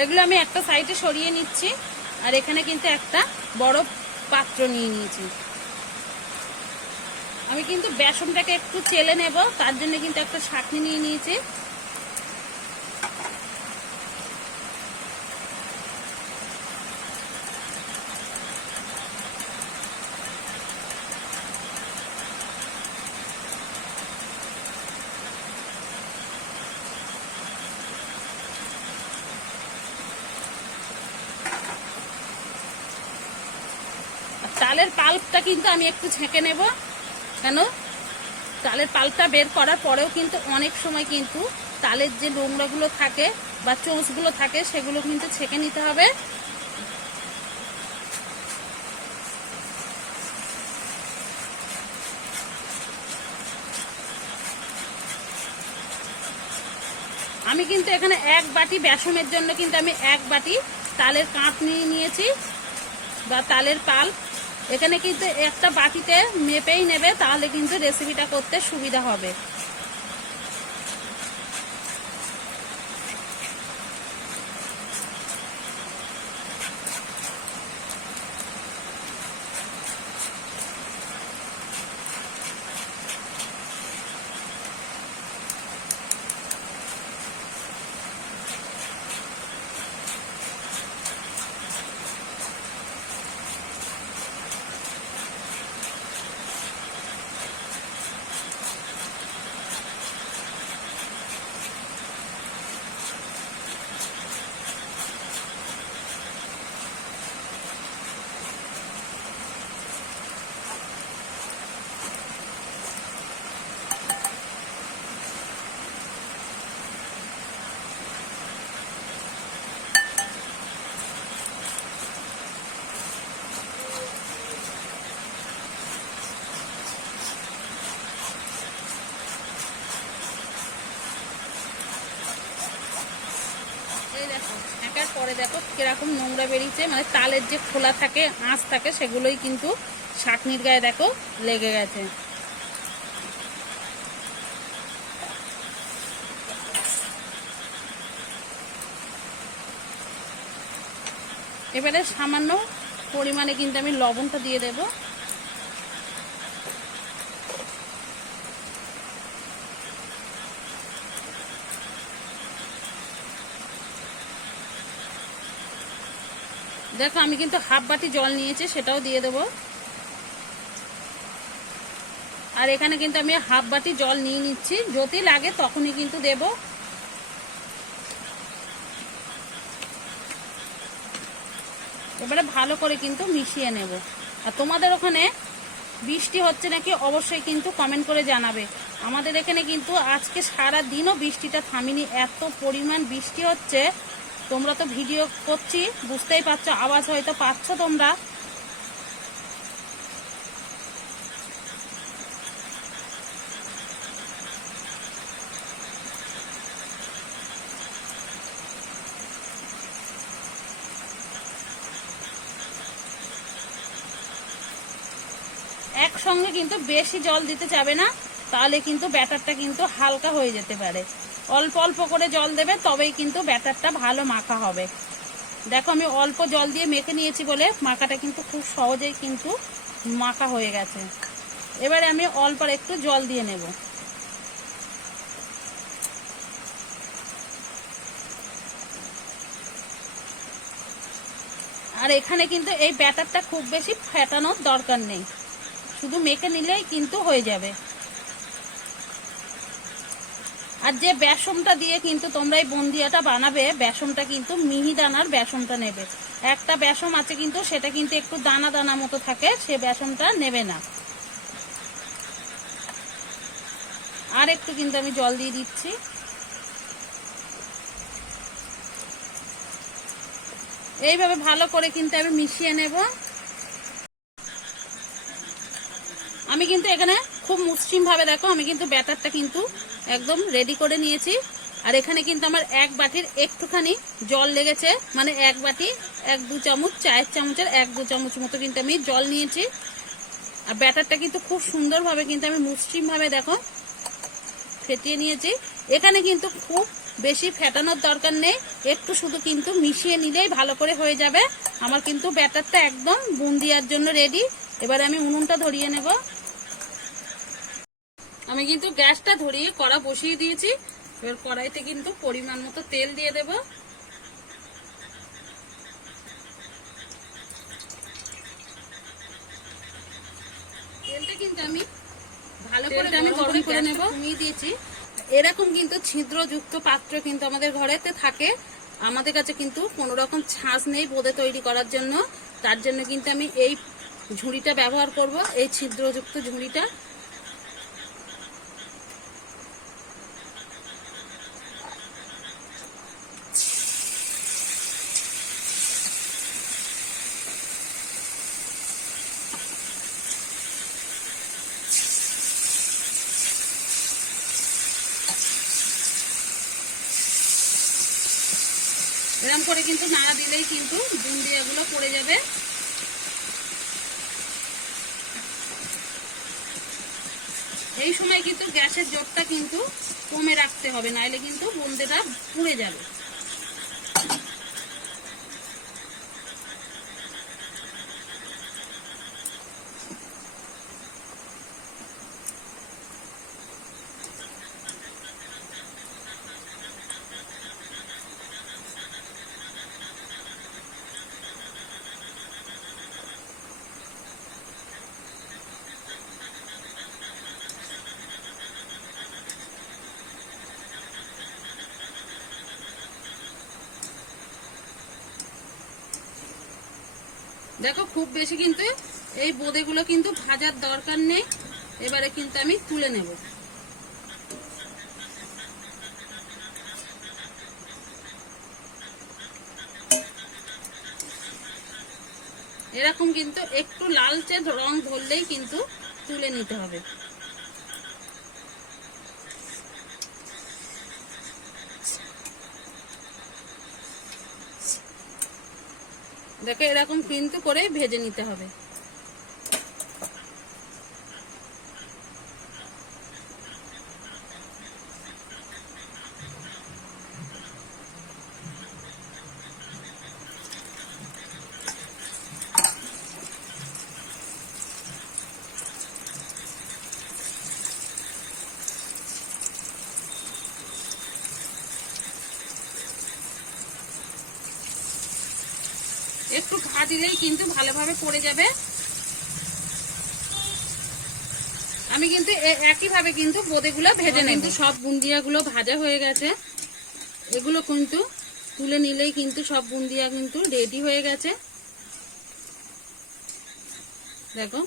এগুলো আমি একটা সাইডে সরিয়ে নিচ্ছি, আর এখানে কিন্তু একটা বড় পাত্র নিয়ে নিয়েছি। আমি কিন্তু বেসনটাকে একটু চেলে নেব, তার জন্য কিন্তু একটা ছাঁকনি নিয়ে নিয়েছি। তালের পাল্পটা কিন্তু আমি একটু ছেঁকে নেব। কেন? তালের পাল্পটা বের করার পরেও কিন্তু অনেক সময় কিন্তু তালের যে নোংরাগুলো থাকে বা চোঁচগুলো থাকে, সেগুলো কিন্তু ছেঁকে নিতে হবে। আমি কিন্তু এখানে এক বাটি বেসনের জন্য কিন্তু আমি এক বাটি তালের কাঁপ নিয়ে নিয়েছি বা তালের পাল এখানে কিন্তু একটা বাটিতে মেপেই নেবে তাহলে কিন্তু রেসিপিটা করতে সুবিধা হবে এই দেখো একার পরে দেখো কীরকম নোংরা বেরিয়েছে। মানে তালের যে খোলা থাকে, আঁচ থাকে, সেগুলোই কিন্তু শাকনির গায়ে দেখো লেগে গেছে। এবারে সামান্য পরিমাণে কিন্তু আমি লবণটা দিয়ে দেবো। দেখো, আমি কিন্তু হাফ বাটি জল নিয়েছি, সেটাও দিয়ে দেব। আর এখানে কিন্তু আমি হাফ বাটি জল নিয়ে নিচ্ছি, যদি লাগে তখনই কিন্তু দেব। এবারে ভালো করে কিন্তু মিশিয়ে নেব। আর তোমাদের ওখানে বৃষ্টি হচ্ছে নাকি অবশ্যই কিন্তু কমেন্ট করে জানাবে। আমাদের এখানে কিন্তু আজকে সারা দিনও বৃষ্টিটা থামিনি, এত পরিমাণ বৃষ্টি হচ্ছে। তোমরা তো ভিডিও করছি, বুঝতেই পারছ, আওয়াজ হয়তো পাচ্ছ তোমরা। একসঙ্গে কিন্তু বেশি জল দিতে যাবে না, তাহলে কিন্তু ব্যাটারটা কিন্তু হালকা হয়ে যেতে পারে। অল্প অল্প করে জল দেবে, তবেই কিন্তু ব্যাটারটা ভালো মাখা হবে। দেখো, আমি অল্প জল দিয়ে মেখে নিয়েছি বলে মাখাটা কিন্তু খুব সহজেই কিন্তু মাখা হয়ে গেছে। এবারে আমি অল্প একটু জল দিয়ে নেব। আর এখানে কিন্তু এই ব্যাটারটা খুব বেশি ফেটানোর দরকার নেই। শুধু মেখে নিলেই কিন্তু হয়ে যাবে। আর যে বেসনটা দিয়ে কিন্তু তোমরা এই বন্দিয়াটা বানাবে বেসনটা কিন্তু মিহিদানার বেসনটা নেবে। একটা বেসন আছে কিন্তু, সেটা কিন্তু একটু দানা দানা মতো থাকে, সে বেসনটা নেবে না। আর একটু কিন্তু আমি জল দিয়ে দিচ্ছি। এইভাবে ভালো করে কিন্তু আমি মিশিয়ে নেব। আমি কিন্তু এখানে খুব মসৃণ ভাবে দেখো, আমি কিন্তু ব্যাটারটা কিন্তু একদম রেডি করে নিয়েছি। আর এখানে কিন্তু আমার এক বাটির একটুখানি জল লেগেছে মানে এক বাটি, এক দু চামচ, চায়ের চামচের এক দু চামচ মতো কিন্তু আমি জল নিয়েছি। আর ব্যাটারটা কিন্তু খুব সুন্দরভাবে কিন্তু আমি মসৃণ ভাবে দেখো ফেটিয়ে নিয়েছি। এখানে কিন্তু খুব বেশি ফেটানোর দরকার নেই, একটু শুধু কিন্তু মিশিয়ে নিলেই ভালো করে হয়ে যাবে। আমার কিন্তু ব্যাটারটা একদম বুন্দিয়ার জন্য রেডি এবারে আমি উনুনটা ধরিয়ে নেব। আমি কিন্তু গ্যাসটা ধরিয়ে কড়া বসিয়ে দিয়েছি। এবার কড়াইতে কিন্তু পরিমাণ মতো তেল দিয়ে দেব। তেলটা কিন্তু আমি ভালো করে আমি গরম করে নেব। দিয়েছি। এরকম কিন্তু ছিদ্রযুক্ত পাত্র কিন্তু আমাদের ঘরেতে থাকে। আমাদের কাছে কিন্তু কোনো রকম ছাঁচ নেই বোঁদে তৈরি করার জন্য। তার জন্য কিন্তু আমি এই ঝুড়িটা ব্যবহার করব এই ছিদ্রযুক্ত ঝুড়িটা। করে কিন্তু নাড়া দিলেই কিন্তু বুন্দিয়াগুলো পড়ে যাবে। এই সময় কিন্তু গ্যাসের জোরটা কিন্তু কমে রাখতে হবে, নাইলে কিন্তু বুন্দিটা পুড়ে যাবে। দেখো, খুব বেশি কিন্তু এই বোঁদেগুলো কিন্তু ভাজার দরকার নেই। এবারে কিন্তু আমি তুলে নেব। এরকম কিন্তু একটু লালচে রং ধরলেই কিন্তু তুলে নিতে হবে। দেখো এরকম কিন্তু করে ভেজে নিতে হবে। একটু ঘা দিলেই কিন্তু ভালোভাবে পড়ে যাবে। আমি কিন্তু একইভাবে কিন্তু বোদেগুলো ভেজে নেব। কিন্তু সব বুন্দিয়াগুলো ভাজা হয়ে গেছে। এগুলো কিন্তু তুলে নিলেই কিন্তু সব বুন্দিয়া কিন্তু রেডি হয়ে গেছে। দেখো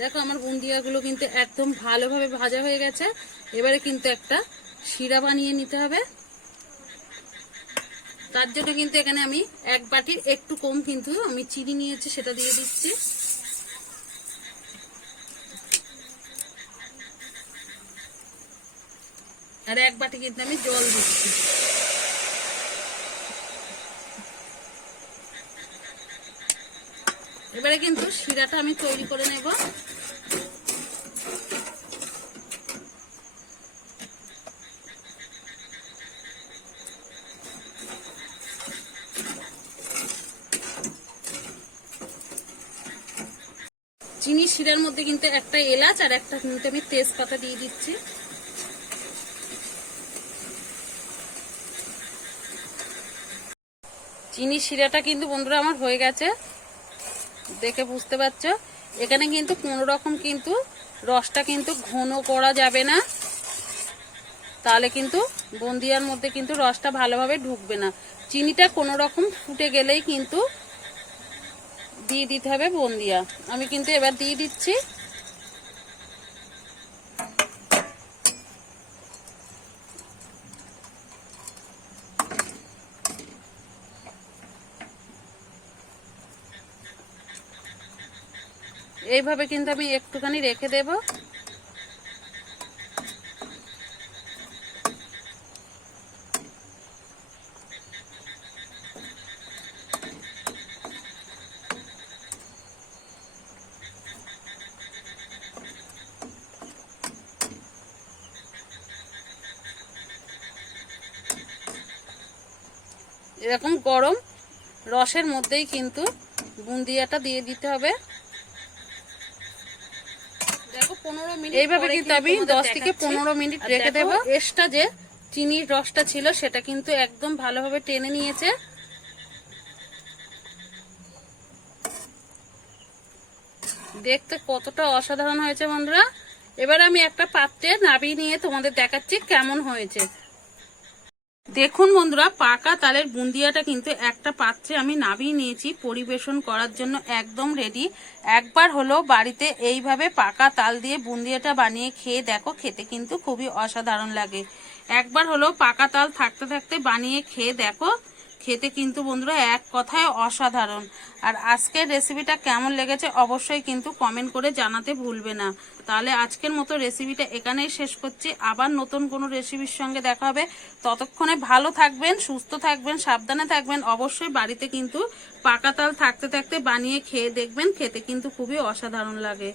দেখো আমার বুন্দিয়াগুলো কিন্তু একদম ভালোভাবে ভাজা হয়ে গেছে। এবারে কিন্তু একটা শিরা বানিয়ে নিতে হবে। তার জন্য কিন্তু এখানে আমি এক বাটির একটু কম কিন্তু আমি চিনি নিয়েছি, সেটা দিয়ে দিচ্ছি। আর এক বাটি কিন্তু আমি জল দিচ্ছি। এবারে কিন্তু শিরাটা আমি তৈরি করে নেব। চিনি শিরার মধ্যে কিন্তু একটা এলাচ আর একটা কিন্তু আমি তেজপাতা দিয়ে দিচ্ছি। চিনি শিরাটা কিন্তু বন্ধুরা আমার হয়ে গেছে। দেখে বুঝতে পারছ? এখানে কিন্তু কোনো রকম কিন্তু রসটা কিন্তু ঘন করা যাবে না। তাহলে কিন্তু বন্দিয়ার মধ্যে কিন্তু রসটা ভালোভাবে ঢুকবে না। চিনিটা কোনো রকম ফুটে গেলেই কিন্তু দিয়ে দিতে হবে বন্দিয়া। আমি কিন্তু এবার দিয়ে দিচ্ছি। এইভাবে কিন্তু আমি একটুখানি রেখে দেব। এরকম গরম রসের মধ্যেই কিন্তু বুন্দিয়াটা দিয়ে দিতে হবে। পনেরো মিনিট এইভাবে কিন্তু আমি দশ থেকে পনেরো মিনিট রেখে দেবো। এক্সট্রা যে চিনির রসটা ছিল সেটা কিন্তু একদম ভালোভাবে টেনে নিয়েছে। দেখতে কতটা অসাধারণ হয়েছে বন্ধুরা। এবার আমি একটা পাত্রে নাবিয়ে নিয়ে তোমাদের দেখাচ্ছি কেমন হয়েছে। দেখুন বন্ধুরা, পাকা তালের বুন্দিয়াটা কিন্তু একটা পাত্রে আমি নামিয়ে নিয়েছি পরিবেশন করার জন্য একদম রেডি একবার হলো বাড়িতে এইভাবে পাকা তাল দিয়ে বুন্দিয়াটা বানিয়ে খেয়ে দেখো, খেতে কিন্তু খুবই অসাধারণ লাগে। একবার হলো পাকা তাল থাকতে থাকতে বানিয়ে খেয়ে দেখো খেতে কিন্তু বন্ধুরা এক কথায় অসাধারণ। আর আজকের রেসিপিটা কেমন লেগেছে অবশ্যই কিন্তু কমেন্ট করে জানাতে ভুলবে না। তাহলে আজকের মতো রেসিপিটা এখানেই শেষ করছি। আবার নতুন কোনো রেসিপির সঙ্গে দেখা হবে। ততক্ষণে ভালো থাকবেন, সুস্থ থাকবেন, সাবধানে থাকবেন। অবশ্যই বাড়িতে কিন্তু পাকা তাল থাকতে থাকতে বানিয়ে খেয়ে দেখবেন, খেতে কিন্তু খুবই অসাধারণ লাগে।